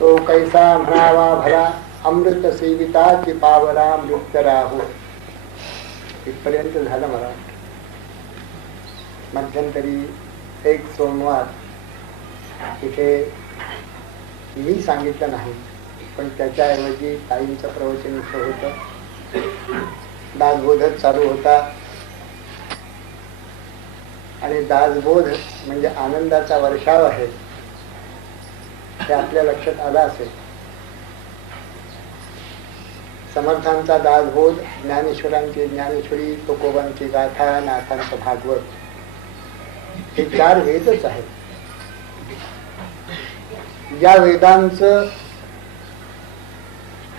तो कैसा म्हणावा भला, अमृत सेविताची पावला मृत्य राहू. इथपर्यंत झालं. मला मध्यंतरी एक सोमवार तिथे मी सांगितलं नाही, पण त्याच्याऐवजी ताईंचं प्रवचन इथं होतं. दासबोधच चालू होता आणि दासबोध म्हणजे आनंदाचा वर्षाव आहे हे आपल्या लक्षात आलं असेल. समर्थांचा दासबोध, ज्ञानेश्वरांची ज्ञानेश्वरी, तुकोबांची गाथा, नाथांचं भागवत, हे 4 वेदच आहेत. या वेदांचं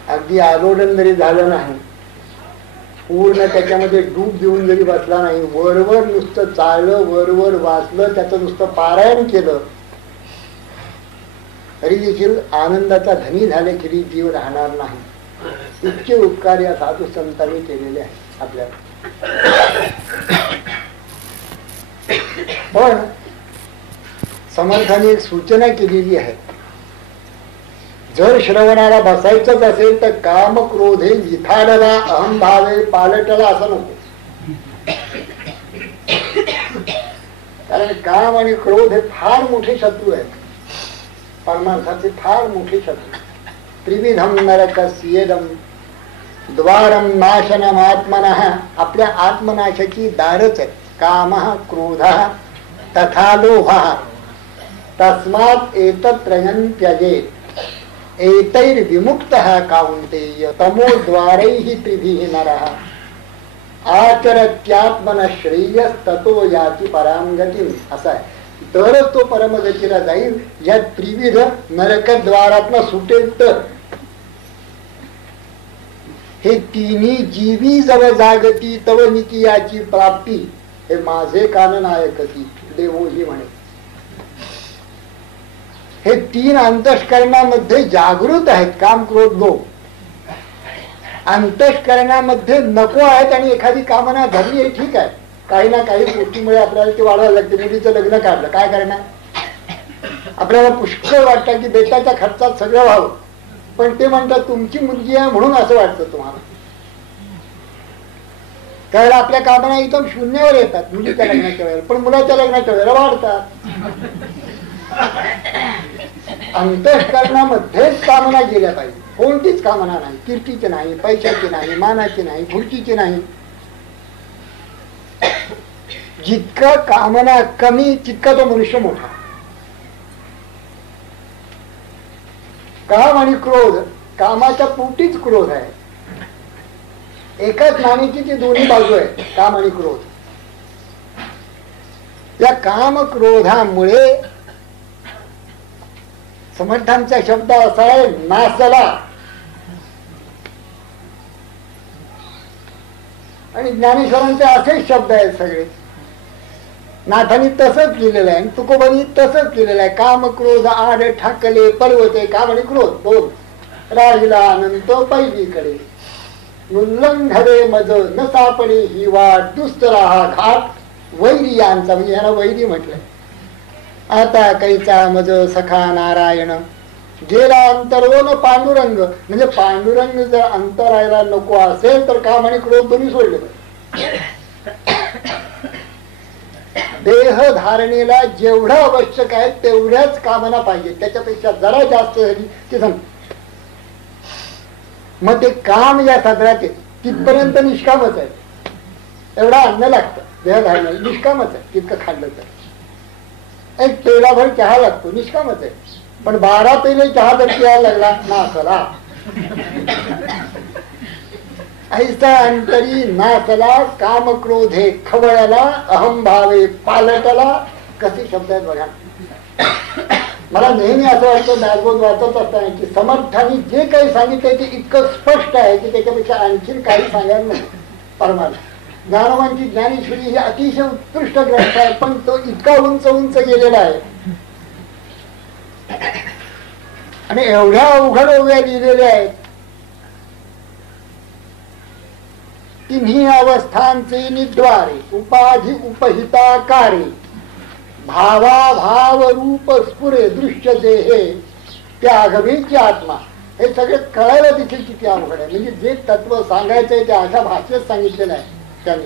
अगदी आलोडन जरी झालं नाही, पूर्ण त्याच्यामध्ये डूब देऊन जरी बसला नाही, वरवर नुसतं चाललं, वरवर वाचलं, त्याचं नुसतं पारायण केलं, तरी देखील आनंदाचा धनी झाल्याखेरी जीव राहणार नाही. इतके उपकार या साधू संतांनी केलेले आहेत आपल्याला. पण समर्थांनी एक सूचना केलेली आहे, जर श्रवणाला बसायचंच असेल तर काम क्रोधे विथाडला अहम भावे पालटला असं नको. कारण काम आणि क्रोध हे फार मोठे शत्रू आहेत, परमार्थाचे फार मोठे शत्रू. त्रिविधम नरकस्येदम द्वारम नाशनम आत्मनः, आपल्या आत्मनाशाची दारच आहेत. कामः क्रोधः तथा लोभः, तस्मात् एतत्रयं त्यजेत्. एतैर्विमुक्तः काउन्तेय तमोद्वारैः त्रिभिः नरः आचरत्यात्मनः श्रेयस्ततो याति परां गतिम्. असं आहे. तरच तो परमगतीला जाईल. या त्रिविध नरकद्वारातनं सुटेल तर. हे तिन्ही जीवी जव जागती तव नितीयाची प्राप्ती, हे माझे कानन ऐकती देवोही म्हणे. हे 3 अंतःकरणामध्ये जागृत आहेत. काम क्रोध लोभ अंतःकरणामध्ये नको आहेत आणि एखादी कामना धरली आहे, ठीक आहे. काही ना काही गोष्टीमुळे आपल्याला ते वाढवायला लागते. मुलीचं लग्न काढलं, काय करणार? आपल्याला पुष्कळ वाटतं की बेटाच्या खर्चात सगळं व्हावं, पण ते म्हणतात तुमची मुलगी आहे म्हणून असं वाटतं तुम्हाला. त्यावेळेला आपल्या कामना एकदम शून्यावर येतात मुलीच्या लग्नाच्या वेळेला, पण मुलाच्या लग्नाच्या वेळेला वाढतात. अंतःकरणामध्येच कामना गेल्या पाहिजे. कोणतीच कामना नाही, कीर्तीची नाही, पैशाची नाही, मानाची नाही, खुर्चीची नाही. जितका कामना कमी तितका तो मनुष्य मोठा. काम आणि क्रोध, कामाच्या पोटीच क्रोध आहे. एकाच नाण्याची ती दोन्ही बाजू आहे, काम आणि क्रोध. या काम क्रोधामुळे समर्थांचा शब्द असा आहे, नासला. आणि ज्ञानेश्वरांचे असेच शब्द आहेत सगळे. नाथांनी तसंच लिहिलेलं आहे, तुकोबांनी तसंच लिहिलेलं आहे. काम क्रोध आड ठाकले पर्वते. काम आणि क्रोध दोन. राहिला अनंत पहिलीकडे, उल्लंघरे मज न सापडे ही वाट, दुस्तरा हा घाट. वैरी यांचा, म्हणजे याला वैरी म्हटलंय. आता कैचा मज सखा नारायण, गेला अंतरवोन पांडुरंग. म्हणजे पांडुरंग जर अंतरायला नको असेल तर काम आणि क्रोध दोन्ही सोडले पाहिजे. देह धारणेला जेवढं आवश्यक आहे तेवढ्याच कामना पाहिजे, त्याच्यापेक्षा जरा जास्त झाली ते सांग. मग ते काम या साधनाचे तिथपर्यंत निष्कामच आहे. एवढा अन्न लागतं देह धारणेला, निष्कामच आहे. तितकं खाल्लं तर एक पेढाभर चहा लागतो, निष्कामच आहे. पण 12 पेले चहा जर प्यायला लागला नासला. ऐसा अंतरी नासला काम क्रोधे खवळला, अहम भावे पालटला. कसे शब्द आहेत बघा. मला नेहमी असं वाटतं दासबोध वाचत असताना की समर्थांनी जे काही सांगितलंय ते इतकं स्पष्ट आहे की त्याच्यापेक्षा आणखीन काही सांगायला नाही. परमार्थ ज्ञानवांची ज्ञानेश्वरी ही अतिशय उत्कृष्ट ग्रंथ आहे, पण तो इतका उंच उंच गेलेला आहे आणि एवढ्या अवघड ओव्या लिहिलेल्या आहेत. तिन्ही अवस्थांचे निद्वारे, उपाधी उपहिताकारे, भावा भाव रूप स्फुरे दृश्य देहे, ते आगमीची आत्मा, हे सगळे कळायला देखील किती अवघड आहे. म्हणजे जे तत्व सांगायचंय ते अशा भाषेत सांगितलेलं आहे त्यांनी.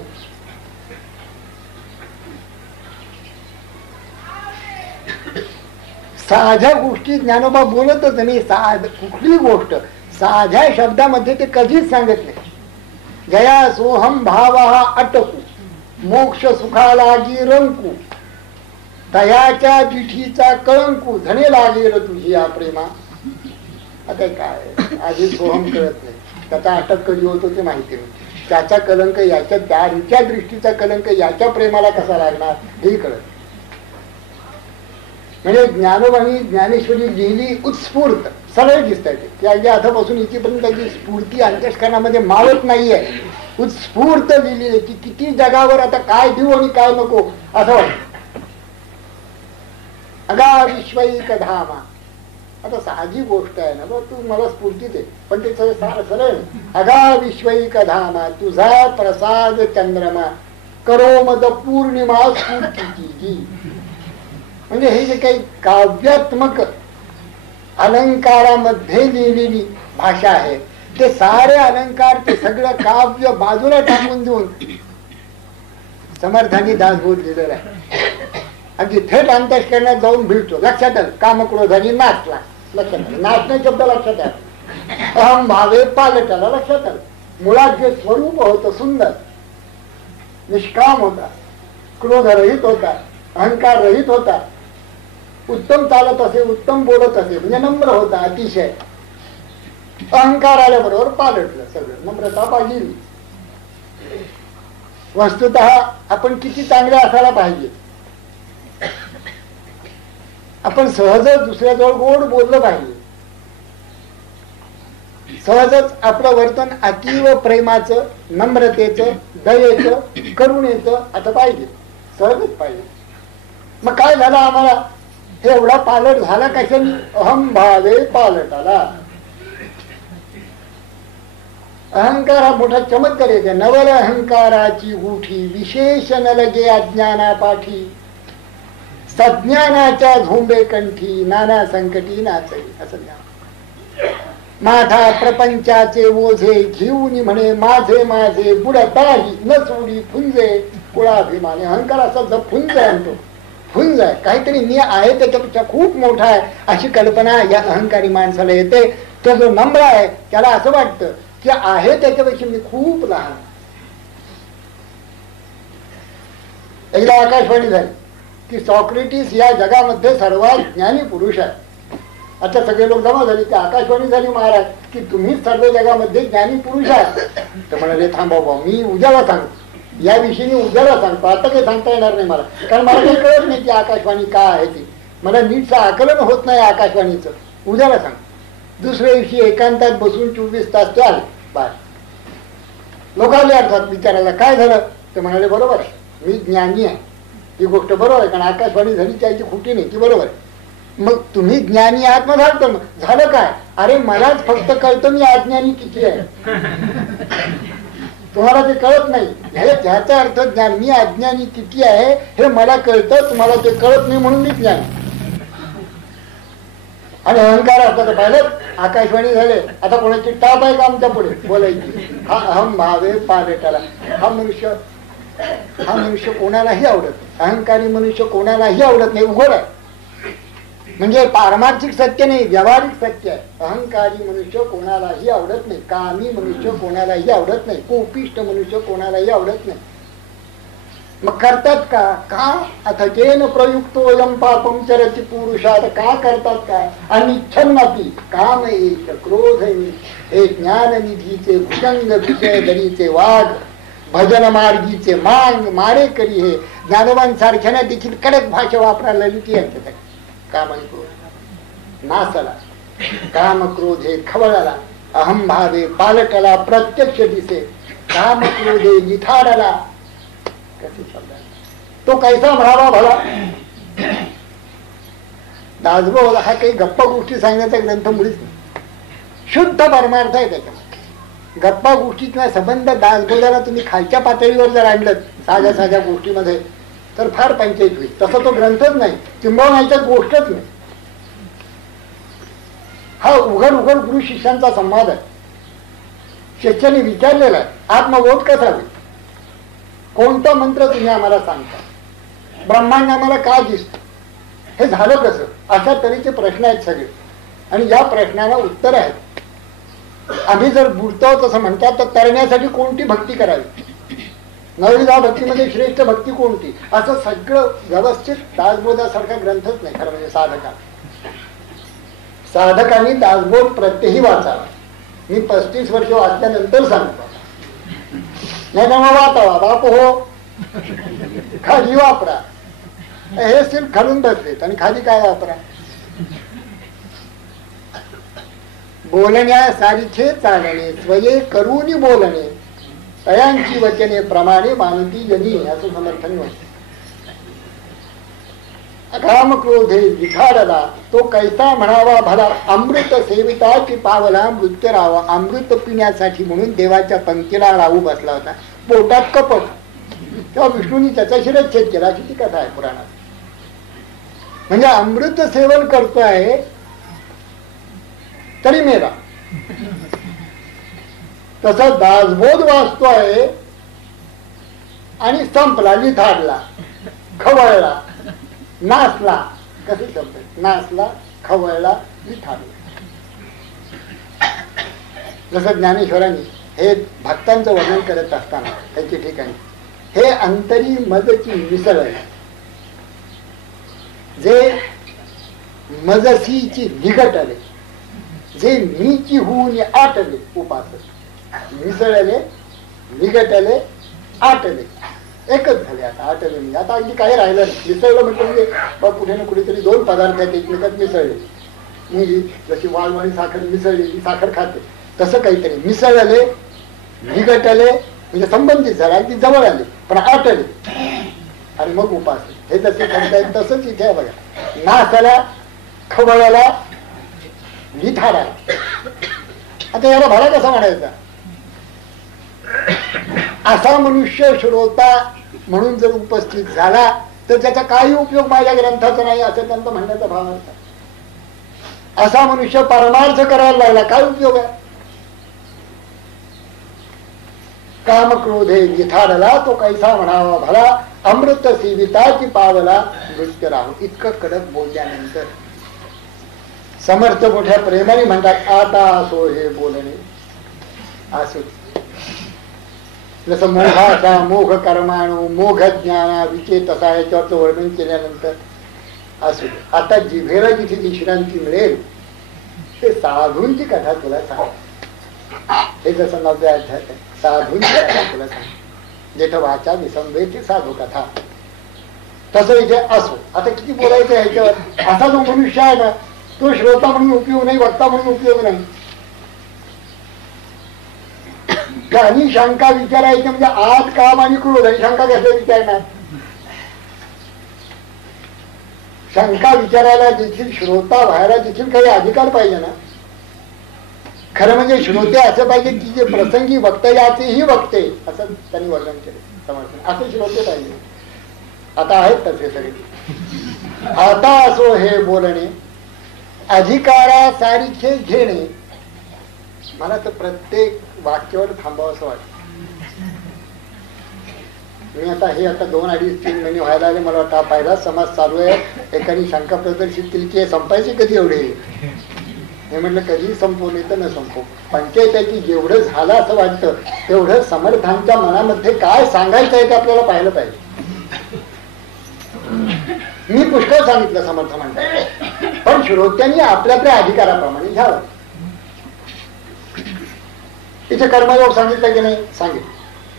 साध्या गोष्टी ज्ञानोबा बोलतच नाही. कुठली गोष्ट साध्या शब्दामध्ये ते कधीच सांगत नाही. जया सोहम भावा अटकू, मोक्ष सुखाला रंकू, दयाच्या जिठीचा कळंकू, धने लागेल तुझी या प्रेमा. आता काय आधी सोहम कळत नाही, त्याचा अटक कधी होतो ते माहिती नाही. त्याचा कलंक याच्या, त्याच्या दृष्टीचा कलंक याच्या प्रेमाला कसा लागणार हेही कळत. म्हणजे ज्ञानोबानी ज्ञानेश्वरी लिहिली उत्स्फूर्त, सरळ दिसत आहे की अगदी आतापासून इथेपर्यंत त्याची स्फूर्ती अंतःकरणामध्ये मावत नाहीये. उत्स्फूर्त लिहिलेली की किती जगावर आता काय देऊ आणि काय नको असं वाटत. अगा विश्वैक धामा, आता साधी गोष्ट आहे ना, तू मला स्फूर्ती दे, पण ते सरळ. अगा विश्वैक धामा, तुझा प्रसाद चंद्रमा, करो मद पौर्णिमा स्फूर्तीची. म्हणजे हे जे काही काव्यात्मक अलंकारामध्ये लिहिलेली भाषा आहे, ते सारे अलंकार, ते सगळं काव्य बाजूला टाकून देऊन समर्थांनी दासबोध लिहिलेला आहे. अगदी थेट अंतःकरणात जाऊन भिडतो. लक्षात आलं, कामक्रोधानी नाचला, लक्षात आलं, नाचणे शब्द लक्षात आलं. अहम भावे पालटाला लक्षात आलं. मुळात जे स्वरूप होतं सुंदर, निष्काम होता, क्रोधरहित होता, अहंकार रहित होता, उत्तम चालत असे, उत्तम बोलत असे, म्हणजे नम्र होता अतिशय. अहंकार आल्याबरोबर पालटलं सगळं, नम्रता पाहिली. वस्तुतः आपण किती चांगले असायला पाहिजे. आपण सहजच दुसऱ्याजवळ गोड बोललं पाहिजे. सहजच आपलं वर्तन अतीव प्रेमाचं, नम्रतेचं, दयेचं, करुणेचं आता पाहिजे, सहजच पाहिजे. मग काय झालं आम्हाला, हे एवढा पालट झाला कशाने? अहम भावे पालटाला. अहंकार हा मोठा चमत्कार येते. नवल अहंकाराची गुठी, विशेष न लगे अज्ञाना पाठी, सज्ञानाच्या झोंबे कंठी, नाना संकटी नाचई. असं माझा प्रपंचाचे ओझे घेऊन म्हणे, माझे माझे बुडताही न सोडी फुंजे कुळाभिमाने. अहंकार असा फुंज आणतो, फुंज आहे, काहीतरी मी आहे त्याच्यापेक्षा खूप मोठा आहे अशी कल्पना या अहंकारी माणसाला येते. तो जो नम्र आहे त्याला असं वाटतं की आहे त्याच्यापेक्षा मी खूप लहान. एकदा आकाशवाणी झाली की सॉक्रेटिस या जगामध्ये सर्वात ज्ञानी पुरुष आहे. आता सगळे लोक जमा झाले की आकाशवाणी झाली महाराज की तुम्हीच सर्व जगामध्ये ज्ञानी पुरुष आहात. तर म्हणाले थांबा बाबा, मी उद्याला सांगतो, या विषयी उद्याला सांगतो, आता काही सांगता येणार नाही मला, कारण मला काही कळत नाही की आकाशवाणी काय आहे ती, मला नीटचं आकलन होत नाही आकाशवाणीचं, उद्याला सांग. दुसऱ्या दिवशी एकांतात बसून 24 तास ते आले बाय. लोकांनी अर्थात विचारायला काय झालं, ते म्हणाले बरोबर आहे, मी ज्ञानी आहे, ही गोष्ट बरोबर आहे, कारण आकाशवाणी झाली त्याची खोटी नाही, ती बरोबर आहे. मग तुम्ही ज्ञानी आहात, मग झालं काय? अरे मलाच फक्त कळतं मी अज्ञानी किती आहे, तुम्हाला ते कळत नाही. ह्याचा अर्थ ज्ञान, मी अज्ञानी किती आहे हे मला कळतं, तुम्हाला ते कळत नाही म्हणून मी ज्ञान. आणि अहंकार असता तर पाहिलं आकाशवाणी झाले, आता कोणाची टाप आहे का आमच्या पुढे बोलायची? हा अहम भावे पालटाला. हा मनुष्य कोणालाही आवडत, अहंकारी मनुष्य कोणालाही आवडत नाही, उघड आहे. म्हणजे पारमार्थिक सत्य नाही, व्यावहारिक सत्य आहे. अहंकारी मनुष्य कोणालाही आवडत नाही, कामी मनुष्य कोणालाही आवडत नाही, कोपिष्ट मनुष्य कोणालाही आवडत नाही. मग करतात का? आता केन प्रयुक्तोयम पापम चरति पुरुषात. का करतात काय? अनिच्छन्नपि काम एष क्रोध हे ज्ञाननिधीचे भुजंग विषय दरीचे वाघ, भजन मार्गीचे मांग मारेकरी हे. ज्ञानवान सारख्याने देखील कडक भाषा वापरायला लिहिती आहे. काम आणि क्रोध नासला, काम क्रोध हे खवळला, अहम भावे पालटला प्रत्यक्ष दिसे, काम क्रोधे निथाडला. तो कैसा म्हणावा भला? दासबोध हा काही गप्पा गोष्टी सांगण्याचा ग्रंथ मुळीच नाही, शुद्ध परमार्थ आहे त्याच्यामध्ये. गप्पा गोष्टी किंवा संबंध दासबोधाला तुम्ही खालच्या पातळीवर जर आणलं साध्या साध्या गोष्टीमध्ये तर फार पंचायत होईल. तसा तो ग्रंथच नाही, किंबहुना ह्याच्यात गोष्टच नाही. हा उघड उघड गुरु शिष्यांचा संवाद आहे. शिष्याने विचारलेला आहे आत्मबोध कसा होईल, कोणता मंत्र तुम्ही आम्हाला सांगता, ब्रह्मांड आम्हाला का दिसत, हे झालं कसं, अशा तऱ्हेचे प्रश्न आहेत सगळे. आणि या प्रश्नाला उत्तर आहेत. आम्ही जर बुडतो तसं म्हणतात तर तरण्यासाठी कोणती भक्ती करावी, नवविधा भक्तीमध्ये श्रेष्ठ भक्ती कोणती, असं सगळं व्यवस्थित दासबोधासारखा ग्रंथच नाही खरं म्हणजे. साधकांनी दासबोध प्रत्येही वाचावा. मी 35 वर्ष वाचल्यानंतर सांगतो, नाही तर मग वाचावा बाप हो, खाली वापरा. हे सिर्फ खालून बसलेत आणि खाली काय वापरा. बोलण्या सारिखे चालणे, स्वये करूनी बोलणे, तयांची वचने प्रमाणे मानती जनी, असं समर्थन होते. काम क्रोधे विखाडला तो कैसा म्हणावा भला, अमृत सेविता की पावला मृत्य राहावा. अमृत पिण्यासाठी म्हणून देवाच्या पंक्तीला राहू बसला होता, पोटात कपट. तेव्हा विष्णूंनी त्याचा शिरच्छेद केला. किती कथा आहे पुराणात. म्हणजे अमृत सेवन करतोय तरी मेला. तसा दासबोध वाचतोय आणि संपला, लिथाडला, खवळला, नाचला. कसे शब्द, नाचला, खवळला, लिथाडला. जसं ज्ञानेश्वरांनी हे भक्तांचं वर्णन करत असताना त्याच्या ठिकाणी हे अंतरी मजची मिसळ आहे, जे मजसीची निघटले, जे मीची होऊन आटले. उपासक मिसळले, निघटले, आटले, एकच झाले. आता आटले म्हणजे आता अगदी काही राहिलं नाही. मिसळलं म्हटलं म्हणजे कुठे ना कुठेतरी दोन पदार्थ आहेत एकमेकात मिसळले. म्हणजे जशी वाळवणी साखर मिसळलेली साखर खाते तसं काहीतरी. मिसळले, निघटले म्हणजे संबंधित झाले, अगदी जवळ आले, पण आटले आणि मग उपास. हे जसे सांगता येईल तसंच इथे आहे बघा. नाचाला, खवळाला, लिथाडा. आता याला भाडा कसा म्हणायचा. असा मनुष्य श्रोता म्हणून जर उपस्थित झाला तर त्याचा काही उपयोग माझ्या ग्रंथाचा नाही, असं त्यांचा म्हणण्याचा भाव आहे. असा मनुष्य परमार्थ करायला लागला, काय उपयोग आहे. काम क्रोधे विथाडला तो कैसा म्हणावा भला, अमृत सेविता की पावला मृत्य राहू. इतकं कडक बोलल्यानंतर समर्थ मोठ्या प्रेमाने म्हणतात आता असो हे बोलणे. असो जसं मोहाचा मोघ कर्माणू मोघ ज्ञाना विचेतसा याच्यावरचं वर्णन केल्यानंतर असू दे. आता जिभेला जिथे विश्रांती मिळेल ते साधूंची कथा तुला सांग. हे जसं 9व्या अध्यायात साधूंची कथा तुला सांग. जेथ वाचा विसंवेची साधू कथा. तसं इथे असो. आता किती बोलायचं ह्याच्यावर. असा जो मनुष्य आहे ना तो श्रोता म्हणून उपयोग नाही, वक्ता म्हणून उपयोग नाही. आणि शंका विचारायची म्हणजे आज काम आणि क्रोध आणि शंका कसं विचारणार. शंका विचारायला देखील श्रोता व्हायला देखील काही अधिकार पाहिजे ना. खरं म्हणजे श्रोते असं पाहिजे की जे प्रसंगी वक्ता याचेही वक्ते, असं त्यांनी वर्णन केले समर्थन. असे श्रोते पाहिजे. आता आहेत तसे सगळे. आता असो हे बोलणे, अधिकारासारखे घेणे. मला तर प्रत्येक वाक्यावर थांबावं असं वाटतं. मी आता हे 2-2.5-3 महिने व्हायला आले. मला वाटतं पहिला समाज चालू आहे. एकाने शंका प्रदर्शित केली की संपायचे कधी एवढे. हे म्हटलं कधी संपवले तर न संपव. पंचायत आहे की जेवढं झालं असं वाटतं तेवढं समर्थांच्या मनामध्ये काय सांगायचं आहे ते आपल्याला पाहिलं पाहिजे. मी पुष्कळ सांगितलं समर्थ म्हणतात, पण श्रोत्यांनी आपल्या आपल्या अधिकाराप्रमाणे घ्यावं. इथे कर्मयोग सांगितलं की नाही, सांगितलं.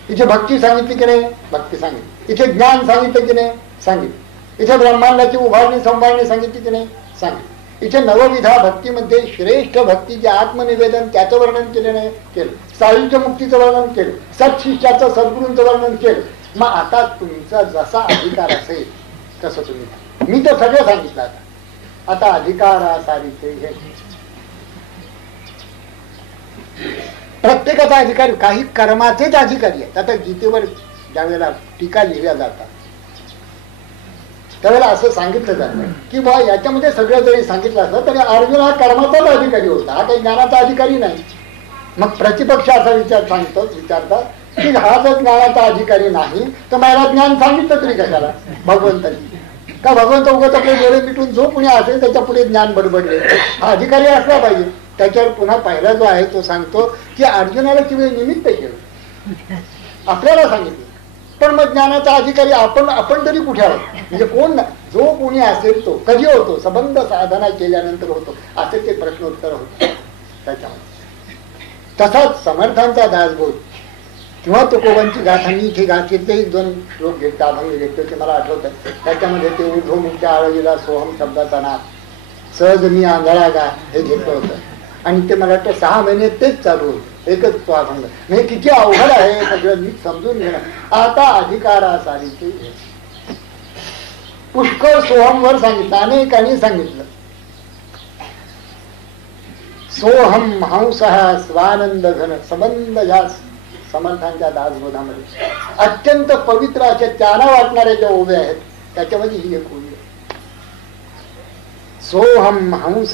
इथे भक्ती सांगितली की नाही, भक्ती सांगितली. इथे ज्ञान सांगितलं की नाही, सांगितलं. इथे ब्रह्मांडाची उभारणी संभाळणी सांगितली की नाही, सांगितलं. इथे नवविधा भक्तीमध्ये श्रेष्ठ भक्ती जे आत्मनिवेदन त्याचं वर्णन केलं नाही, केलं. साहित्य मुक्तीचं वर्णन केलं, सत्शिष्याचं सद्गुरूंचं वर्णन केलं. मग आता तुमचा जसा अधिकार असेल तसं तुम्ही. मी तर सगळं सांगितलं. आता अधिकारासारखे हे प्रत्येकाचा अधिकारी. काही कर्माचेच अधिकारी आहेत. आता गीतेवर ज्या वेळेला टीका लिहिल्या जातात त्यावेळेला असं सांगितलं जातं की बा याच्यामध्ये सगळं जरी सांगितलं असलं तरी अर्जुन हा कर्माचाच अधिकारी होता, हा काही ज्ञानाचा अधिकारी नाही. मग प्रतिपक्ष असा विचारतात की हा जर ज्ञानाचा अधिकारी नाही तर मला ज्ञान सांगितलं तरी कशाला भगवंतानी? का भगवंत उगाच आपले डोळे मिटून जो कुणी असेल त्याच्या पुढे ज्ञान बडबडले, हा अधिकारी असला पाहिजे. त्याच्यावर पुन्हा पहिला जो आहे तो सांगतो की अर्जुनाला किंवा निमित्त केलं, आपल्याला सांगितलं. पण मग ज्ञानाचा अधिकारी आपण तरी कुठे आहोत? म्हणजे कोण? जो कोणी असेल तो कधी होतो? संबंध साधना केल्यानंतर होतो, असे ते प्रश्नोत्तर होते त्याच्यामध्ये. तसाच समर्थांचा दासबोध किंवा तुकोबांची गाथा मी इथे गाथीचे 1-2 श्लोक घेतले, अभंग घेतले ते मला आठवत. त्याच्यामध्ये ते उर्ध्वमुख्य आळवीला सोहम शब्दाचा नाद सहज मी आंधळा गा हे घेतलं होतं. आणि ते मला वाटतं 6 महिने तेच चालू होतं, एकच तो अभंग. म्हणजे किती अवघड आहे सगळं नीट समजून घेणं. आता अधिकारासारीचे पुष्कळ सोहमवर सांगितलं, अनेकांनी सांगितलं. सोहम हंस स्वानंद घन संबंध या समर्थांच्या दासबोधामध्ये अत्यंत पवित्र अशा त्यांना वाटणाऱ्या ज्या ओव्या आहेत त्याच्यामध्ये ही एक ओवी. सोहम हंस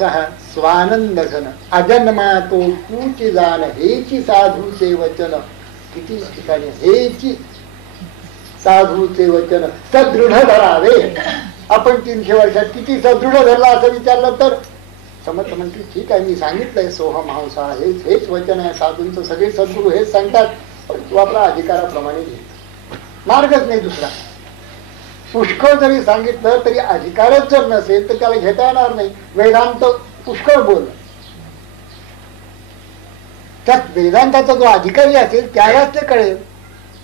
स्वानंद घन अजन्मा तो तूची जाण हेची साधूचे वचन. किती ठिकाणी हेची साधूचे वचन सदृढ धरावे. आपण 300 वर्षात किती सदृढ धरला असं विचारलं तर समर्थ म्हणते ठीक आहे, मी सांगितलंय सोहम हंसा हेच वचन आहे साधूंचं. सगळे सद्गुरू हेच सांगतात, पण तू आपला अधिकाराप्रमाणे घे, मार्गच नाही दुसरा. पुष्कळ जरी सांगितलं तरी अधिकारच जर नसेल तर त्याला घेता येणार नाही. वेदांत पुष्कळ बोल, त्यात वेदांताचा जो अधिकारी असेल त्यालाच ते कळेल.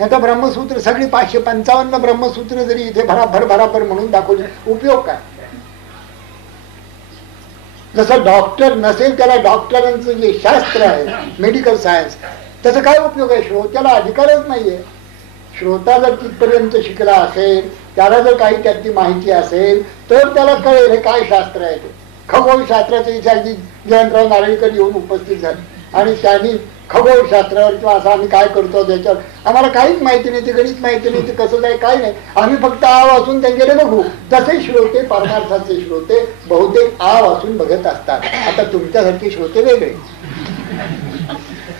आता ब्रह्मसूत्र सगळी 555 ब्रह्मसूत्र जरी इथे भराभर म्हणून दाखवली, उपयोग काय? जसं डॉक्टर नसेल त्याला डॉक्टरांचं जे शास्त्र आहे मेडिकल सायन्स त्याचा काय उपयोग आहे? श्रोत्याला अधिकारच नाहीये. श्रोता जर तिथपर्यंत शिकला असेल, त्याला जर काही त्यातली माहिती असेल तर त्याला कळेल हे काय शास्त्र आहे ते. खगोलशास्त्राचे विचारजी जयंतराव नारळीकर येऊन उपस्थित झाले आणि त्यांनी खगोलशास्त्रावर किंवा असं आम्ही काय करतो त्याच्यावर आम्हाला काहीच माहिती नाही, ते गणित माहिती नाही, ते कसं काय काय नाही, आम्ही फक्त आव असून त्यांच्याकडे बघू. तसे श्रोते परमार्थाचे श्रोते बहुतेक आव असून बघत असतात. आता तुमच्यासारखे श्रोते वेगळे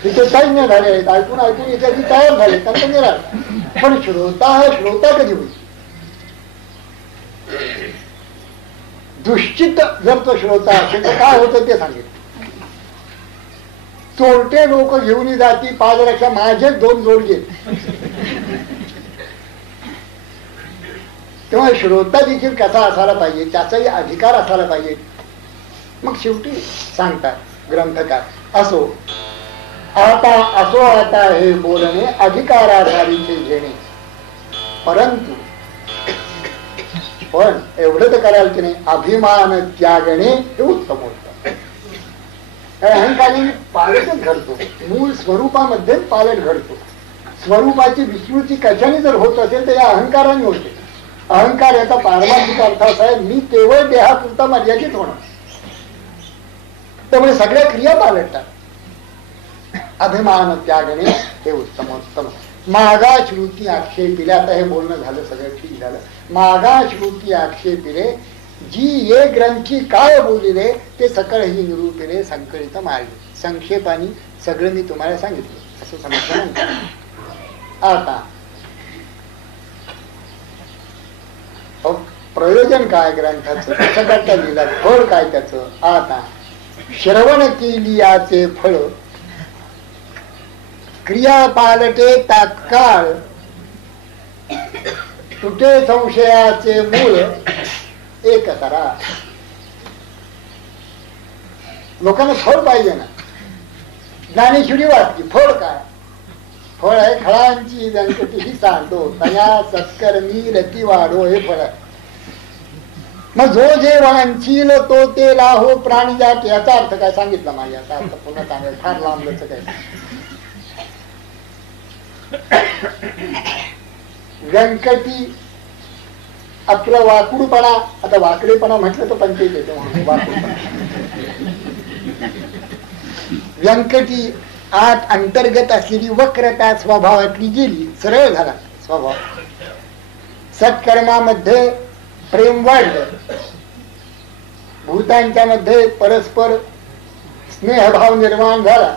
तिथे सैन्य झाले आहेत, ऐकून ऐकून याच्याशी तयार झाले त्यांचा निराळ. पण श्रोता हा श्रोता कधी होईल? दुश्चित जर तो श्रोता असेल तर काय होतं ते सांगितलं. चोरटे लोक घेऊन जाती 5 लक्ष माझे 2 जोडले. तेव्हा श्रोता देखील कसा असायला पाहिजे, त्याचाही अधिकार असायला पाहिजे. मग शेवटी सांगतात ग्रंथकार असो आता हे बोलणे अधिकाराधारीचे घेणे, परंतु पण एवढं तर कराल की नाही अभिमान त्यागणे हे उत्तम होतं. अहंकारी पालटच घडतो, मूळ स्वरूपामध्येच पालट घडतो. स्वरूपाची विस्मृती कशाने जर होत असेल तर या अहंकाराने होते. अहंकार याचा पारमार्थिक अर्थ असा आहे मी केवळ देहापुरता मर्यादित होणार, त्यामुळे सगळ्या क्रिया पालटतात. अभिमान त्यागणे हे उत्तमोत्तम. मागा श्रुती आक्षेपिले, आता हे बोलणं झालं सगळं ठीक झालं. मागा श्रुती आक्षेपिले जी ये ग्रंथी काय बोलिले ते सकळ ही निरूपिले संकळित मार्गे. संक्षेपाने सगळं मी तुम्हाला सांगितलं असं समजलं. आता प्रयोजन काय ग्रंथाचं, कसं करता लिहिलं, फळ काय त्याचं. आता श्रवण केली याचे फळ क्रिया पालटे तात्काळ तुटे संशयाचे मूळ एक करा. लोकांना फळ पाहिजे ना. ज्ञानेश्वरी वाचली, फळ काय? फळ आहे खळांची व्यंकटी ही सांडो तया सत्कर्मी रती वाढो, हे फळ आहे. मग जो जे वांचील तो ते लाहो प्राणी जात, याचा अर्थ काय सांगितला माझ्या. याचा अर्थ पुन्हा सांगायचं फार लांबलंच काय. व्यंकटी आपलं वाकडूपणा, आता वाकडेपणा म्हटलं तर पंचायत येते वाकडूपणा. व्यंकटी आत अंतर्गत असलेली वक्रता स्वभावातली गेली, सरळ झाला स्वभाव. सत्कर्मामध्ये प्रेम वाढलं, भूतांच्या मध्ये परस्पर स्नेहभाव निर्माण झाला,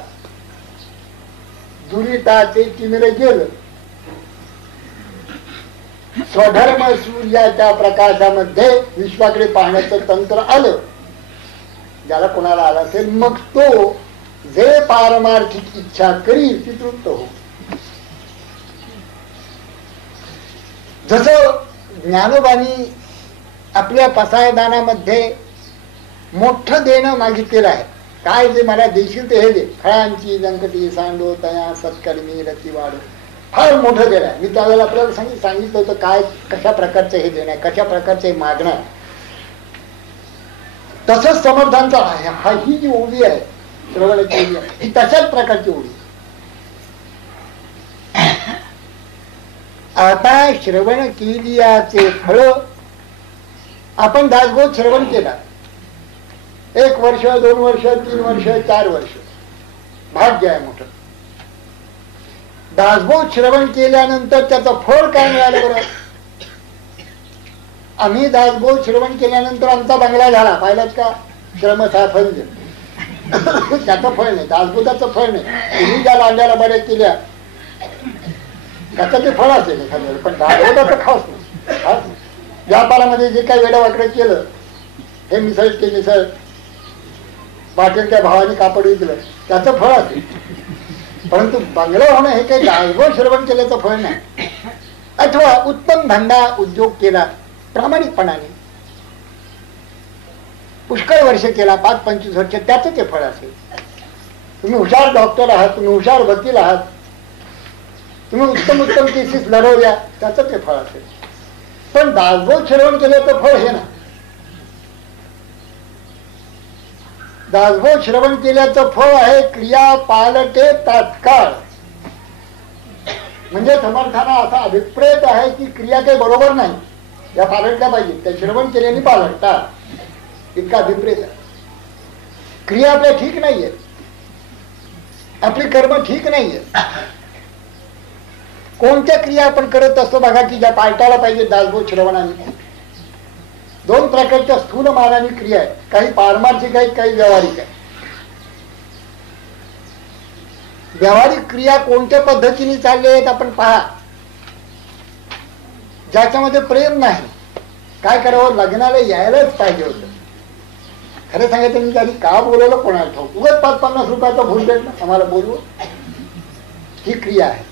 दुरिताचे चिन्ह गेलं, स्वधर्म सूर्याच्या प्रकाशामध्ये विश्वाकडे पाहण्याचं तंत्र आलं, ज्याला कोणाला आला असेल, मग तो जे पारमार्थिक इच्छा करील ती तृप्त हो. जसं ज्ञानोबानी आपल्या पसायदानामध्ये मोठं देणं मागितलेलं आहे. काय जे मला देशील ते हे दे, फळांची व्यंकटी सांडो तया सत्कर्मी रती वाढो, फार मोठं देणं आहे. मी त्यावेळेला आपल्याला सांगितलं होतं काय कशा प्रकारचं हे देणं आहे, कशा प्रकारचं हे मागणं आहे. तसंच समर्थांचा ही जी ओळी आहे, श्रवणाची ओळी आहे, ही तशाच प्रकारची ओळी. आता श्रवण केलियाचे फळ, आपण दासबोध श्रवण केला, 1 वर्ष 2 वर्ष 3 वर्ष 4 वर्ष, भाग्य आहे मोठं. दासबोध श्रवण केल्यानंतर त्याचं फळ काय मिळालं बरं? आम्ही दासबोध श्रवण केल्यानंतर आमचा बंगला झाला, पाहिलात का? श्रम साफल्य, त्याचं फळ नाही, दासबोधाचं फळ नाही. तुम्ही ज्या लांड्याला बऱ्या केल्या त्याचं ते फळ असेल एखाद्या, पण दासबोधाचं खास नाही. व्यापारामध्ये जे काही वेडावाकडे केलं, हे मिसळ ते मिसळ, बाटल त्या भावाने कापड विकलं, त्याचं फळ असेल. परंतु बंगला होणं हे काही दासबोध श्रवण केल्याचं फळ नाही. अथवा उत्तम धंदा उद्योग केला प्रामाणिकपणाने, पुष्कळ वर्ष केला, 5-25 वर्ष, त्याचं ते फळ असेल. तुम्ही हुशार डॉक्टर आहात, तुम्ही हुशार वकील आहात, तुम्ही उत्तम केसेस लढवल्या, त्याचं ते फळ असेल. पण दासबोध श्रवण केल्याचं फळ हे ना, दासबोध श्रवण केल्याचं फळ आहे क्रिया पालटे तात्काळ. म्हणजे समर्थांना असा अभिप्रेत आहे की क्रिया काही बरोबर नाही, या पालटल्या पाहिजे, त्या श्रवण केल्याने पालटतात, इतका अभिप्रेत आहे. क्रिया आपल्या ठीक नाहीये, आपली कर्म ठीक नाहीये. कोणत्या क्रिया आपण करत असतो बघा की ज्या पालटायला पाहिजे दासबोध श्रवणाने? 2 प्रकारच्या स्थूल मानाने क्रिया आहेत, काही पारमार्थिक आहेत, काही व्यावहारिक आहेत. व्यावहारिक क्रिया कोणत्या पद्धतीने चालले आहेत आपण पहा. ज्याच्यामध्ये प्रेम नाही, काय करावं? लग्नाला यायलाच पाहिजे होतं. खरं सांगायचं मी आधी का बोलवलं कोणाला ठाऊक, उगाच 5-50 रुपयाचा भूल भेटला आम्हाला बोलवं. ही क्रिया आहे,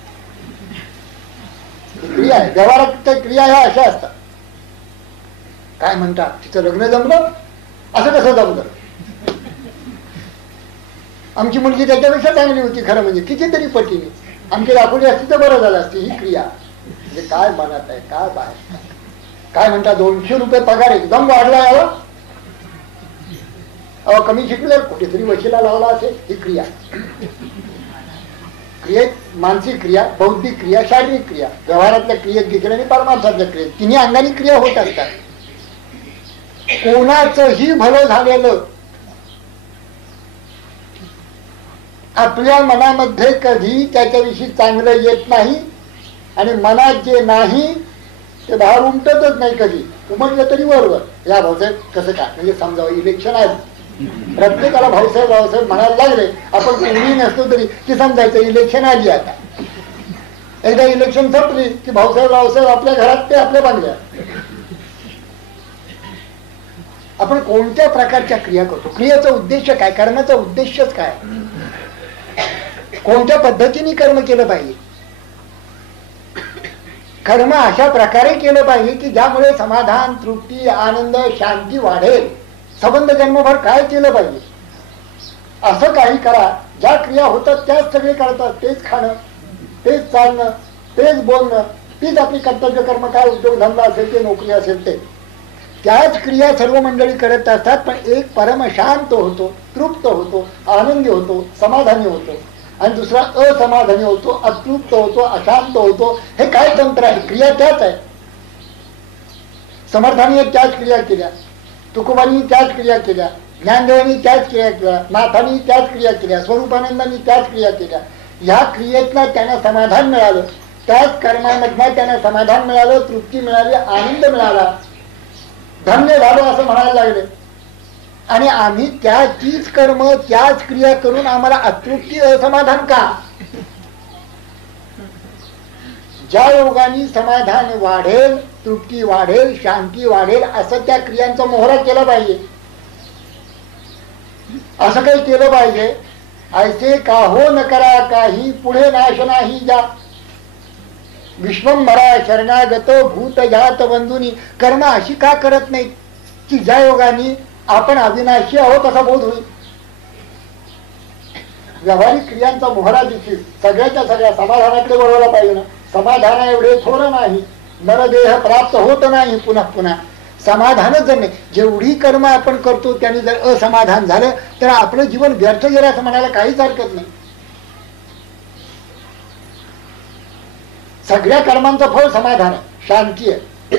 ही क्रिया आहे. व्यवहारात क्रिया ह्या अशा असतात. काय म्हणतात, तिचं लग्न जमलं, असं कसं जमलं? आमची मुलगी त्याच्यापेक्षा चांगली होती, खरं म्हणजे कितीतरी पटीने आमची दाखवली असती तर बरं झालं असती. ही क्रिया म्हणजे काय मनात आहे, काय बाहेर. काय म्हणतात, 200 रुपये पगार एकदम वाढला याला, कमी शिकले, कुठेतरी वशिला लावला असेल. ही क्रिया, क्रियेत मानसिक क्रिया, बौद्धिक क्रिया, शारीरिक क्रिया, व्यवहारातल्या क्रियेत देखील आणि परमार्थातल्या क्रियेत तिन्ही अंगाने क्रिया होत असतात. कोणाचंही भलं झालेलं आपल्या मनामध्ये कधी त्याच्याविषयी चांगलं येत नाही, आणि मनात जे नाही ते बाहेर उमटतच नाही. कधी उमटलं तरी बरोबर. या भाऊसाहेब कसं काय म्हणजे समजावं, इलेक्शन आहे, प्रत्येकाला भाऊसाहेब भाऊसाहेब म्हणायला लागले, आपण कोणी नसतो तरी की समजायचं इलेक्शन आली. आता एकदा इलेक्शन संपली की भाऊसाहेब भाऊसाहेब आपल्या घरात ते आपल्या बंगल्यात. आपण कोणत्या प्रकारच्या क्रिया करतो, क्रियेचा उद्देश काय, कर्माचा उद्देशच काय, कोणत्या पद्धतीने कर्म केलं पाहिजे. कर्म अशा प्रकारे केलं पाहिजे की ज्यामुळे समाधान, तृप्ती, आनंद, शांती वाढेल. संबंध जन्मभर काय केलं पाहिजे, असं काही करा. ज्या क्रिया होतात त्याच सगळे करतात, तेच खाणं, तेच चालणं, तेच बोलणं, तीच आपली कर्तव्य कर्म, काय उद्योगधंदा असेल ते, नोकरी असेल ते, त्याच क्रिया सर्व मंडळी करत असतात. पण एक परम शांत होतो, तृप्त होतो, आनंदी होतो, समाधानी होतो, आणि दुसरा असमाधानी होतो, अतृप्त होतो, अशांत होतो. हे काय तंत्र आहे? क्रिया त्याच आहे. समर्थांनी त्याच क्रिया केल्या, तुकोबांनी त्याच क्रिया केल्या, ज्ञानदेवांनी त्याच क्रिया केल्या, नाथांनी त्याच क्रिया केल्या, स्वरूपानंदांनी त्याच क्रिया केल्या. ह्या क्रियेतला त्यांना समाधान मिळालं, त्याच कर्मामधनं त्यांना समाधान मिळालं, तृप्ती मिळाली, आनंद मिळाला. धन्य झालो असं म्हणायला लागले. आणि आम्ही तीच कर्म त्याच क्रिया करून आम्हाला अतृप्ती असमाधान का? ज्या योगाने समाधान वाढेल, तृप्ती वाढेल, शांती वाढेल असं त्या क्रियांचा मोहरा केला पाहिजे. असं काही केलं पाहिजे. ऐसे काहो न करा काही पुढे नाश नाही जा. विश्वंभरा शरणागत भूत जात बंधुनी. कर्म अशी का करत नाही की ज्या योगाने आपण अविनाशी आहोत असा बोध होईल. व्यावहारिक क्रियांचा मोहरा दिसेल. सगळ्याच्या सगळ्या समाधानाकडे वळवला पाहिजे ना. समाधान एवढे थोडं नाही. नरदेह प्राप्त होत नाही पुन्हा पुन्हा. समाधानच जर नाही. जेवढी कर्म आपण करतो त्याने जर असमाधान झालं तर आपलं जीवन व्यर्थ गेलं असं म्हणायला काहीच हरकत नाही. सगळ्या कर्मांचं फळ समाधान आहे, शांती आहे,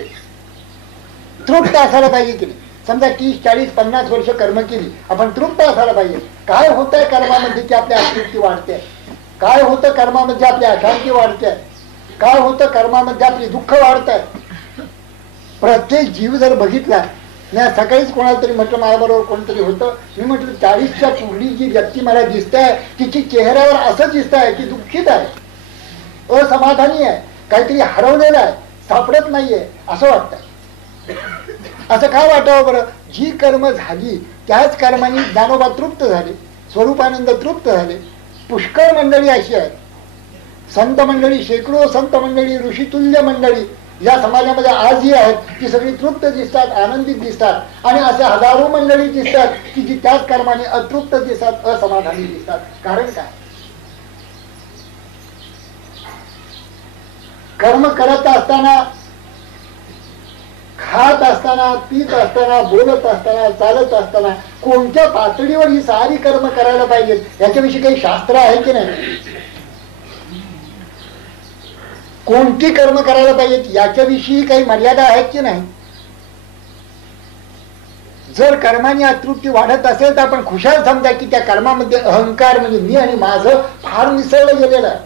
तृप्त असायला पाहिजे की नाही. समजा 30, 40, 50 वर्ष कर्म केली, आपण तृप्त असायला पाहिजे. काय होतंय कर्मामध्ये की आपली अतृप्ती वाढते? काय होतं कर्मामध्ये आपली अशांती वाढते? काय होतं कर्मामध्ये आपली दुःख वाढत आहे? प्रत्येक जीव जर बघितला ना, सकाळीच कोणाला तरी म्हटलं, माझ्याबरोबर कोणतरी होतं, मी म्हटलं 40च्या पुढली जी व्यक्ती मला दिसत आहे तिची चेहऱ्यावर असं दिसत आहे की दुःखित आहे, असमाधानी आहे, काहीतरी हरवलेलं आहे, सापडत नाहीये असं वाटतंय. असं काय वाटावं बरं? जी कर्म झाली त्याच कर्माने ज्ञानोबा तृप्त झाले, स्वरूपानंद तृप्त झाले. पुष्कळ मंडळी अशी आहेत, संत मंडळी, शेकडो संत मंडळी, ऋषितुल्य मंडळी या समाजामध्ये आजही आहेत, ती सगळी तृप्त दिसतात, आनंदित दिसतात. आणि असे हजारो मंडळी दिसतात की जी त्याच कर्माने अतृप्त दिसतात, असमाधानी दिसतात. कारण काय? कर्म करत असताना, खात असताना, पीत असताना, बोलत असताना, चालत असताना कोणत्या पातळीवर ही सारी कर्म करायला पाहिजेत याच्याविषयी काही शास्त्र आहे की नाही? कोणती कर्म करायला पाहिजेत याच्याविषयी काही मर्यादा आहेत की नाही? जर कर्माने अतृप्ती वाढत असेल तर आपण खुशाल समजा की त्या कर्मामध्ये अहंकार म्हणजे मी आणि माझं फार मिसळलं गेलेलं आहे.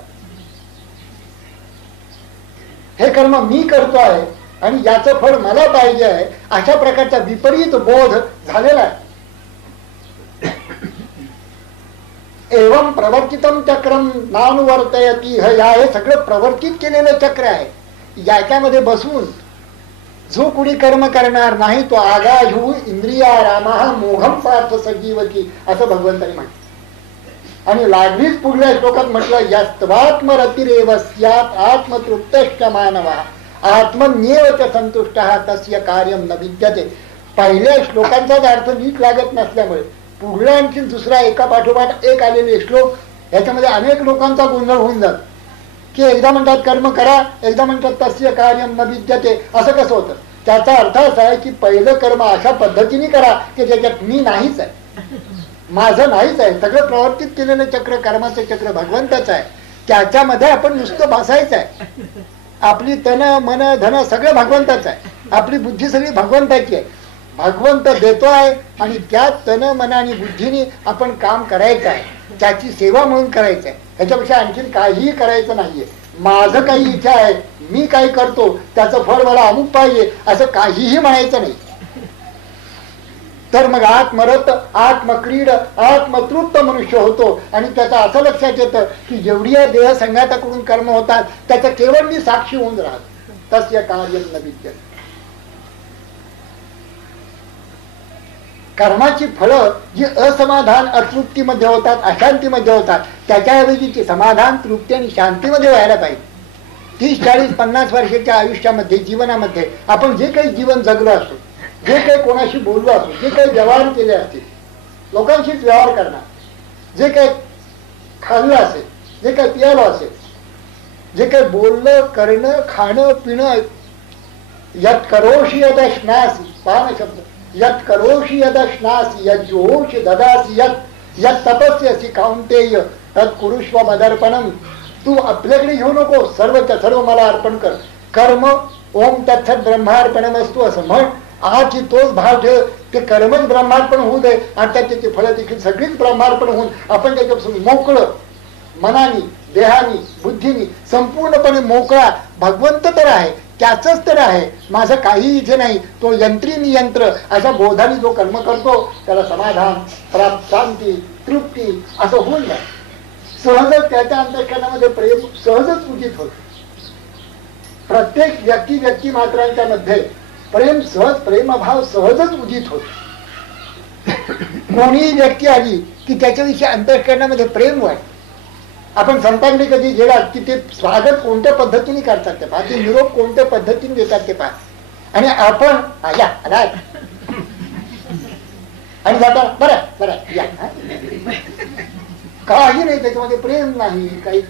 हे कर्म मी करतो आहे आणि याचं फळ मला पाहिजे आहे अशा प्रकारचा विपरीत बोध झालेला आहे. एवं प्रवर्तितम चक्रम नानुवर्तयती. हे सगळं प्रवर्तित केलेलं चक्र आहे. याच्यामध्ये बसून जो कुणी कर्म करणार नाही तो आगाझू इंद्रिया रामा मोघम पार्थ सजीवती असं भगवंतांनी म्हटलं. आणि लागलीच पुढल्या श्लोकात म्हटलं, यस्त्वात्मरतिरेव स्यात् आत्मतृप्तश्च मानवा आत्मन्येव च संतुष्टः तस्य कार्यम न विद्यते. पहिल्या श्लोकांचाच अर्थ नीट लागत नसल्यामुळे पुढल्या आणखी दुसरा एका पाठोपाठ एक आलेले श्लोक ह्याच्यामध्ये अनेक लोकांचा गोंधळ होऊन जात की एकदा म्हणतात कर्म करा, एकदा म्हणतात तस्य कार्यम न विद्यते. असं कसं होतं? त्याचा अर्थ असा आहे की पहिलं कर्म अशा पद्धतीने करा की ज्याच्यात मी नाहीच आहे, माझं नाहीच आहे. सगळं प्रवर्तित केलेलं चक्र, कर्माचं चक्र भगवंताचं आहे. त्याच्यामध्ये आपण नुसतं बसायचं आहे. आपली तन मन धन सगळं भगवंताचं आहे. आपली बुद्धी सगळी भगवंताची आहे. भगवंत देतो आहे आणि त्या तन मन आणि बुद्धीने आपण काम करायचं आहे, त्याची सेवा म्हणून करायचं आहे. ह्याच्यापेक्षा आणखीन काहीही करायचं नाहीये. माझं काही इच्छा आहे, मी काय करतो त्याचं फळ मला अमुक पाहिजे असं काहीही म्हणायचं नाही. तर मग आत्मरत, आत्मक्रीड, आत्मतृप्त मनुष्य होतो. आणि त्याचं असं लक्षात येतं की जेवढी या देह संघाताकडून कर्म होतात त्याचं केवळ मी साक्षी होऊन राहत. तस्य कार्य न विद्यते. कर्माची फळं जी असमाधान अतृप्तीमध्ये होतात, अशांतीमध्ये होतात, त्याच्याऐवजी ती समाधान, तृप्ती आणि शांतीमध्ये व्हायला पाहिजे. 30, 40, 50 वर्षाच्या आयुष्यामध्ये, जीवनामध्ये आपण जे काही जीवन जगलो असतो, जे काही कोणाशी बोललो असतो, जे काही व्यवहार केले असतील, लोकांशीच व्यवहार करणार, जे काही खाल्लं असेल, जे काही पियालं असेल, जे काही बोलणं, करणं, खाणं, पिणं, यत् करोषि यदश्नासी, पान शब्द, यत् करोषि यदश्नासी यज्जोषि ददासी यत् तपस्यसि कौंतेय तत् कुरुष्व मदर्पणम. तू आपल्याकडे घेऊ नको, सर्वच्या सर्व मला अर्पण कर. कर्म ओम तत्सत ब्रह्मार्पणमस्तु असं म्हण. आज तोच भाव ठेव, ते कर्मच ब्रह्मार्पण होऊ दे आणि त्याची फळं देखील सगळीच ब्रह्मार्पण होऊन आपण त्याच्यापासून मोकळं, मनाने, देहानी, बुद्धीनी संपूर्णपणे मोकळा. भगवंत तर आहे, त्याचंच तर आहे, माझं काही इथे नाही. तो यंत्री नियंत्र अशा बोधाने जो कर्म करतो त्याला समाधान, प्राप्त, शांती, तृप्ती असं होऊन जात. सहजच त्याच्या अंतःकरणामध्ये प्रेम सहजच उदित होत. प्रत्येक व्यक्ती मात्रांच्या मध्ये प्रेम सहज, प्रेमभाव सहजच उदित होत. कोणीही व्यक्ती आली की त्याच्याविषयी अंतःकरणामध्ये प्रेम वाट. आपण संतांकडे कधी गेलात की ते स्वागत कोणत्या पद्धतीने करतात ते पहा, ते निरोप कोणत्या पद्धतीने देतात ते पहा. आणि आपण या आणि जाता बरं बरं या, काही नाही त्याच्यामध्ये प्रेम नाही, काही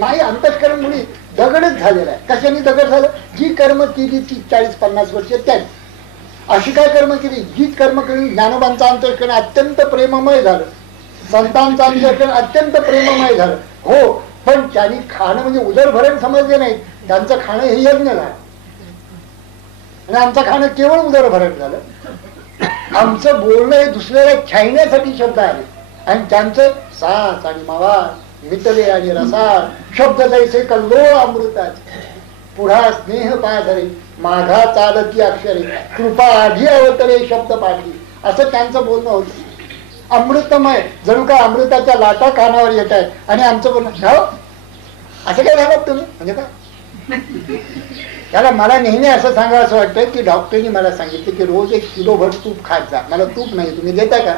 नाही. अंतःकरण मुली दगडच झालेला आहे. कशाने दगड झालं? जी कर्म केली 30-40-50 वर्ष त्याने. अशी काय कर्म केली? जीच कर्म केली. ज्ञानोबांचं अंतःकरण अत्यंत प्रेममय झालं, संतांचं अंतःकरण अत्यंत प्रेममय झालं. हो, पण त्यांनी खाणं म्हणजे उदरभरण समजले नाही. त्यांचं खाणं हे यज्ञ झालं आणि आमचं खाणं केवळ उदरभरण झालं. आमचं बोलणं हे दुसऱ्याला छायण्यासाठी शब्द आले आणि त्यांचं सास आणि मावा, मितले आणि रसाळ शब्द जैसे कल्लोळ अमृताचे, पुढा स्नेह पाधरे, माघा चालती अक्षरे, कृपा आधी अवतरे शब्द पाठी, असं त्यांचं बोलणं होतं. अमृतमय, जणू का अमृताच्या लाटा कानावर येत आहेत आणि आमचं बोलणं हो असं काय झालं तुम्ही म्हणजे काय? त्याला मला नेहमी असं सांगा असं वाटतं की डॉक्टरनी मला सांगितलं की रोज 1 किलोभर तूप खात जा. मला तूप नाही, तुम्ही देता का?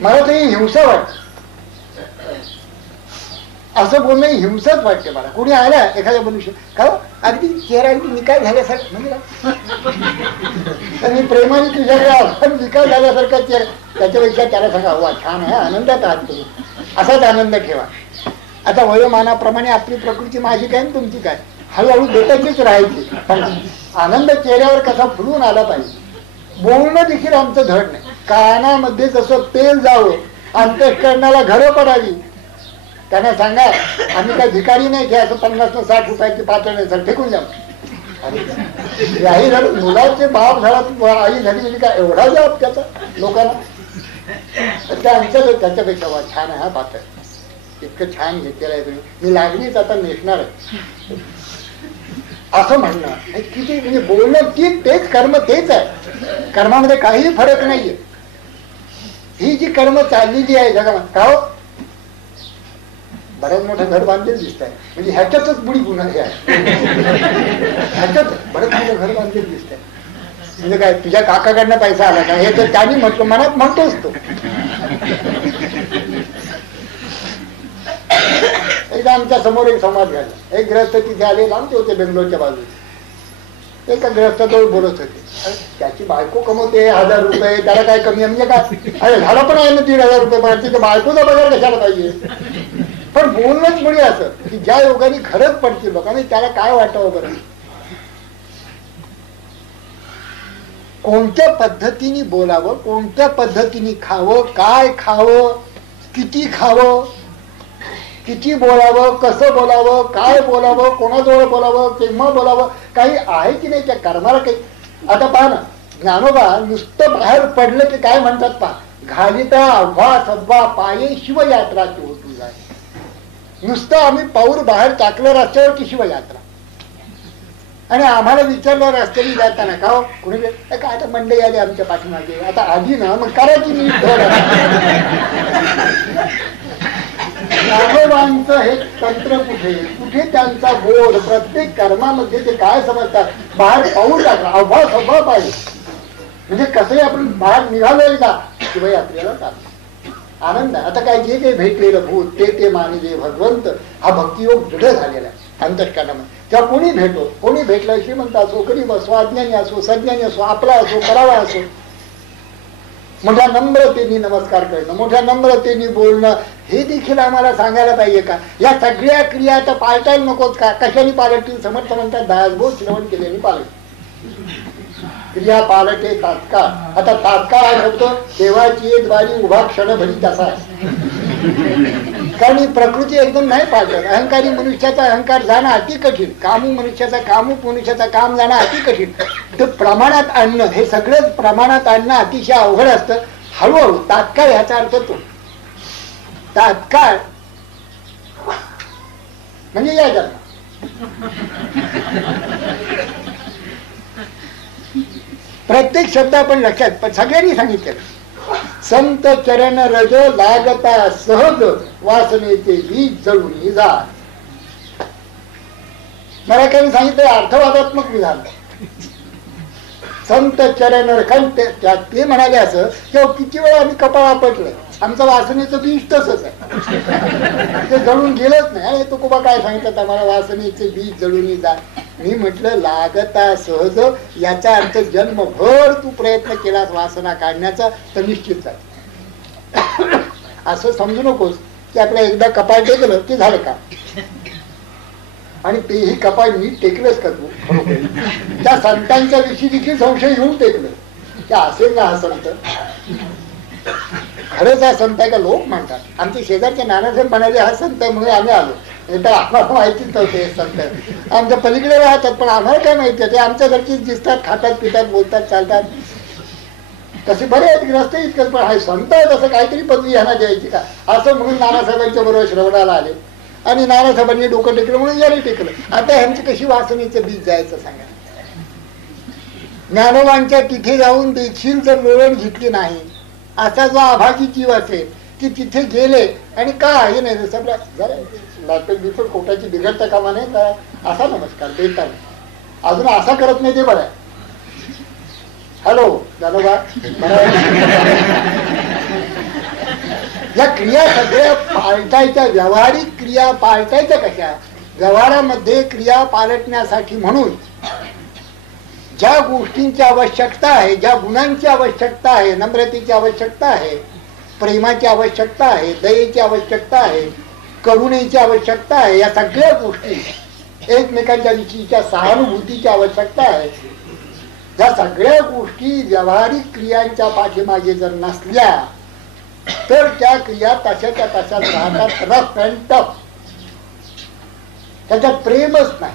मला ते हिंसा वाटत, असं बोलणं हिंसाच वाटते मला. कोणी आला एखाद्या मनुष्य का अगदी चेहरा अगदी निकाल झाल्यासारखं म्हणजे तर मी प्रेमाने तुझ्याकडे निकाल झाल्यासारखा चेहरा, त्याच्यापेक्षा त्याला सांगा वा छान आहे, आनंदात आहात तुम्ही, असाच आनंद ठेवा. आता वयोमानाप्रमाणे आपली प्रकृती माझी काय आणि तुमची काय, हळूहळू देताचीच राहायची, पण आनंद चेहऱ्यावर कसा फुलून आला पाहिजे. बोलणं देखील आमचं धड नाही. कानामध्ये जसं तेल जावं, अंतःकरणाला घरं पडावी. त्यांना सांगा आम्ही काय भिकारी नाही, घ्या असं 50-60 रुपयाची पातळ नाही सर फेकून द्या. याही झालं, मुलाचे बाप झाला, आई झाली म्हणजे काय एवढा जबाब त्याचा लोकांना. त्याच्यापेक्षा वा छान आहे हा पातळ, इतकं छान घेतलेलं आहे तुम्ही, मी लागलीच आता नेसणार आहे असं म्हणणं किती म्हणजे बोलणं की तेच कर्म तेच आहे. कर्मामध्ये काही फरक नाहीये. ही जी कर्म चाललेली आहे जगामध्ये का हो, बऱ्याच मोठं घर बांधलेलं दिसत आहे म्हणजे ह्याच्यातच बुडी गुन्हा हे आहे. ह्याच्यात बरंच मोठं घर बांधलेलं दिसत आहे म्हणजे काय तुझ्या काकाकडनं पैसा आला का हे तर त्यांनी म्हटलं, मनात म्हणतोच तो. एकदा आमच्या समोर एक संवाद झाला. एक ग्रस्त तिथे आले, लांबते होते बेंगलोरच्या बाजूला. एका ग्रस्ताजवळ बोलत होते, त्याची बायको कमवते 1000 रुपये, त्याला काय कमी आहे म्हणजे काय, अरे झाला पण आहे ना 3000 रुपये पण तिथे बायकोचा पगार कशाला पाहिजे. पण बोलणंच म्हणजे असं की ज्या योगाने खरंच पडतील लोकांनी त्याला काय वाटावं बरं. कोणत्या पद्धतीने बोलावं, कोणत्या पद्धतीने खावं, काय खावं, किती खावं, किती बोलावं, कसं बोलावं, काय बोलावं, कोणाजवळ बोलावं, केव्हा बोलावं, काही आहे की नाही त्या कर्माला काही. आता पहा ना, ज्ञानोबा नुसतं बाहेर पडलं की काय म्हणतात पहा, घालिता अव्वा सव्वा पाये शिवयात्राची होती जाय. नुसतं आम्ही पाऊल बाहेर टाकलं रस्त्यावर की शिवयात्रा. आणि आम्हाला विचारलं रस्त्याने जाताना का हो कुणी काय आता मंडई आली आमच्या पाठीमागे, आता आधी ना मग करायची मी ज्ञानोबांचं हे तंत्र कुठे कुठे त्यांचा बोध प्रत्येक कर्मामध्ये ते काय समजतात. बाहेर पाऊल टाकला अव्वा सव्वा पाहिजे म्हणजे कसंही आपण बाहेर निघालोय का शिवयात्रेला चालतो आनंद. आता काय जे काही भेटलेलं भूत ते मानले भगवंत, हा भक्तियोग दृढ झालेला आहे अंतःकरणामध्ये. तेव्हा कोणी भेटो, कोणी भेटलं श्रीमंत असो, गरीब असो, अज्ञानी असो, सज्ञानी असो, आपला असो, करावा असो, मोठ्या नम्रतेने नमस्कार करणं, मोठ्या नम्रतेने बोलणं, हे देखील आम्हाला सांगायला पाहिजे का. या सगळ्या क्रिया आता पाळतायला नकोत का. कशाने पालटतील? समर्थ म्हणतात दासबोध श्रवण केल्याने पालट. क्रिया पालटे तात्काळ. आता तात्काळ हा शब्द देवाची एक बारी उभा क्षणभरी तसा आहे. कारण ही प्रकृती एकदम नाही पाळत. अहंकारी मनुष्याचा अहंकार जाणं अति कठीण, कामू मनुष्याचा काम जाणं अति कठीण. तर प्रमाणात आणणं हे सगळंच प्रमाणात आणणं अतिशय अवघड असतं. हळूहळू तात्काळ ह्याचा अर्थ तो तात्काळ म्हणजे या जन्म. प्रत्येक शब्द आपण लक्षात, पण सगळ्यांनी सांगितलं, संत चरण रज लागता सहज वासनेचे बीज जळून जा. मराठ्यांनी सांगितलं अर्थवादात्मक विधान. संत चरण ते म्हणाले असं तेव्हा किती वेळा आम्ही कपाळ आपटलं, आमचं वासनेचं बीज तसंच आहे, ते जळून गेलंच नाही. आणि तुकोबा काय सांगितलं आम्हाला, वासनेचे बीज जळून जा. मी म्हटलं लागता सहज, याचा अर्थ जन्मभर तू प्रयत्न केलास वासना काढण्याचा तर निश्चित आहे. असं समजू नकोस की आपल्या एकदा कपाळ टेकलं की झालं का. आणि तेही कपाळ नीट टेकलंच का तू. त्या संतांच्या विषयी देखील संशय घेऊन टेकलं की असेल ना हा संत, खरंच हा संत आहे का. लोक म्हणतात, आमचे शेजारचे नानासाहेब म्हणाले हा संत आहे म्हणून आम्ही आलो. तर आम्हाला माहितीच नव्हते हे संत आमच्या पलीकडे राहतात, पण आम्हाला काय माहिती आहे, ते आमच्यासारखीच दिसतात, खातात पितात बोलतात चालतात, तसे बरे आहेत ग्रस्त इतकंच. पण हा संत आहे तसं काहीतरी पदवी ह्यांना द्यायची का असं म्हणून नानासाहेबांच्या बरोबर श्रवणाला आले. आणि नानासाहेबांनी डोकं टेकलं म्हणून याने टेकलं. आता ह्यांची कशी वासनेचं बीज जायचं सांगा. ज्ञानोबांच्या तिथे जाऊन देखील जर लोळण घेतली नाही, असा जो आभागी जीव असेल की तिथे गेले आणि काय हे नाही सगळं जरा लॅपटॉप बिपट कोटाची बिघडता कामा नाही का असा नमस्कार देता नाही, अजून असा करत नाही ते बरं आहे. हॅलो ज्ञानोबा, या क्रिया सगळ्या पालटायच्या, व्यावहारिक क्रिया पालटायच्या कशा. व्यवहारामध्ये क्रिया पालटण्यासाठी म्हणून ज्या गोष्टींची आवश्यकता आहे, ज्या गुणांची आवश्यकता आहे, नम्रतेची आवश्यकता आहे, प्रेमाची आवश्यकता आहे, दयेची आवश्यकता आहे, करुणेची आवश्यकता आहे, या सगळ्या गोष्टी, एकमेकांच्या विषयीच्या सहानुभूतीची आवश्यकता आहे, या सगळ्या गोष्टी व्यावहारिक क्रियांच्या पाठीमागे जर नसल्या तर त्या क्रिया तशाच्या तशाच राहतात, रफ अँड टफ. त्याच्यात प्रेमच नाही,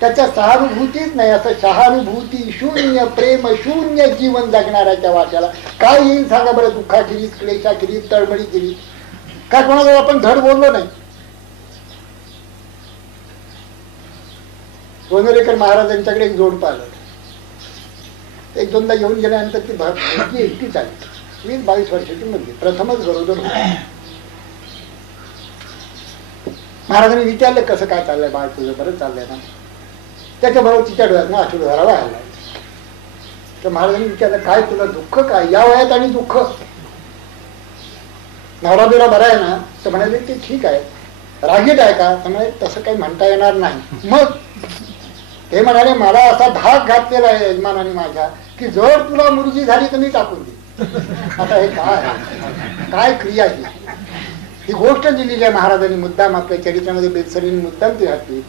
त्याच्या सहानुभूतीच नाही. असं सहानुभूती शून्य, प्रेम शून्य जीवन जगणाऱ्याच्या वाट्याला काय येईल सांगा बरं. दुःखाखेरीज, क्लेशाखेरीज, तळमळी केली काय कोणाजवळ आपण धड बोललो नाही. सोनेरेकर महाराजांच्याकडे एक जोड पाहिलं, एक दोनदा येऊन गेल्यानंतर ती भरती एकटीच आली, 20-22 वर्षाची मुलगी, प्रथमच गरोदर होती. महाराजांनी विचारलं कसं काय चाललंय बाळ तुझं, बरं चाललंय ना. त्याच्याबरोबर तिच्या डोळ्यात ना अश्रू धरावा आला. तर महाराजांनी विचारलं काय तुला दुःख काय या वयात आणि दुःख. नवरा बिरा बरा आहे ना. तर म्हणाले ते ठीक आहे. रागीट आहे का. तर म्हणाले तसं काही म्हणता येणार नाही. मग ते म्हणाले मला असा धाक घातलेला आहे यजमानाने माझ्या की जर तुला मुलगी झाली तर मी टाकून दे. आता हे काय क्रिया ही गोष्ट दिलेली आहे महाराजांनी मुद्दाम आपल्या चरित्रामध्ये बेतसरीने मुद्दाम ती घातली.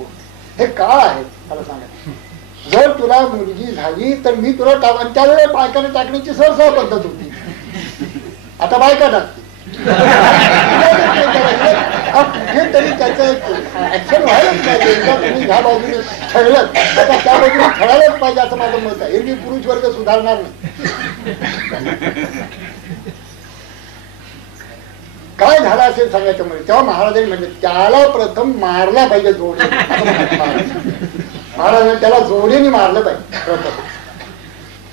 हे काय आहे मला सांगा. जर तुला मुलगी झाली तर मी तुला टाक. त्यावेळेला बायकाने टाकण्याची सरसह पद्धत होती. आता बायका टाकते कुठेतरी त्याचं ऍक्शन व्हायलाच पाहिजे. एकदा तुम्ही ह्या बाजूने ठरलं आता त्या बाजूने ठरायलाच पाहिजे असं माझं मत आहे. एरवी पुरुष वर्ग सुधारणार नाही. काय झालं असेल सांगायचं म्हणजे तेव्हा महाराजांनी म्हणजे त्याला प्रथम मारला पाहिजे जोडे. महाराजांनी त्याला जोडीने मारलं पाहिजे प्रथम.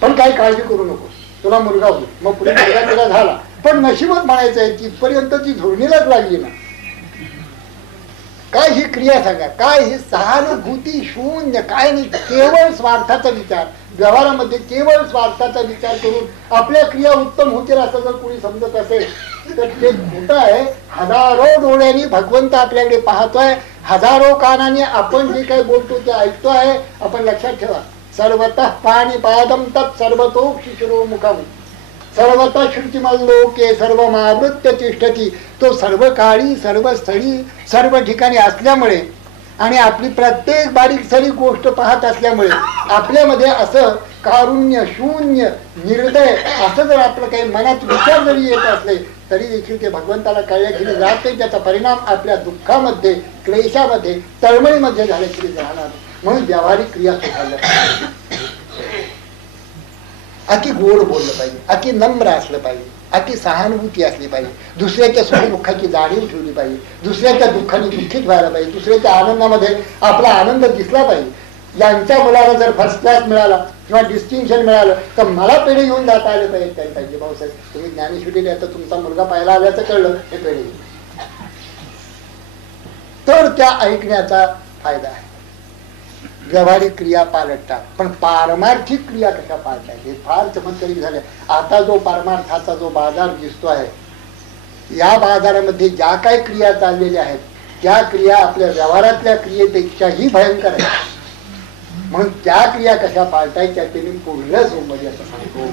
पण काही काळजी करू नको तुला मुलगा होईल. मग पुढे मुलगा तिला झाला पण नशीबच म्हणायचं आहे तिथपर्यंत ती धोरणीलाच लागली ना. काय ही क्रिया सांगा. काय ही सहानुभूती शून्य काय नाही. केवळ स्वार्थाचा विचार. व्यवहारामध्ये केवळ स्वार्थाचा विचार करून आपल्या क्रिया उत्तम होतील असं जर कोणी समजत असेल तर ते खोटं आहे. हजारो डोळ्यांनी भगवंत आपल्याकडे पाहतोय. हजारो कानाने आपण जे काही बोलतो ते ऐकतोय. आपण लक्षात ठेवा सर्वतः पाणिपादम तत् सर्वतो शिशिरो मुखम सर्वतः श्रुतिमल्लोके सर्वमावृत्य तिष्ठती. तो सर्व काळी सर्व स्थळी सर्व ठिकाणी असल्यामुळे आणि आपली प्रत्येक बारीक सारीक गोष्ट पाहत असल्यामुळे आपल्यामध्ये असं कारुण्य शून्य निर्दय असं जर आपलं काही मनात विचार जरी येत असले तरी देखील ते भगवंताला कळल्याखेरी जात नाही. त्याचा परिणाम आपल्या दुःखामध्ये क्लेशामध्ये तळमळीमध्ये झाल्याखेरी राहणार. म्हणून व्यावहारिक क्रिया सुधारल्या. अति गोड बोललं पाहिजे. अति नम्र असलं पाहिजे. अति सहानुभूती असली पाहिजे, दुसऱ्याच्या सुखदुःखाची जाणीव ठेवली पाहिजे, दुसऱ्याच्या दुःखाने दुःखित व्हायला पाहिजे, दुसऱ्याच्या आनंदामध्ये आपला आनंद दिसला पाहिजे. यांच्या मुलाला जर फर्स्ट क्लास मिळाला किंवा डिस्टिंक्शन मिळालं तर मला पेढे घेऊन जाता आले पाहिजे. काही पाहिजे भाऊसाहेब, तुम्ही ज्ञानेश्वरीला आता तुमचा मुलगा पाहायला आल्याचं कळलं, हे पेढे तर त्या ऐकण्याचा फायदा आहे. व्यावहारिक क्रिया पालटतात, पण पारमार्थिक क्रिया कशा पाळतात हे फार चमत्कारिक झाले. आता जो पारमार्थाचा जो बाजार दिसतो आहे, या बाजारामध्ये ज्या काही क्रिया चाललेल्या आहेत त्या क्रिया आपल्या व्यवहारातल्या क्रियेपेक्षाही भयंकर आहेत. म्हणून त्या क्रिया कशा पाळतायच्या ते मी पुढल्या सोमवारी असं सांगतो.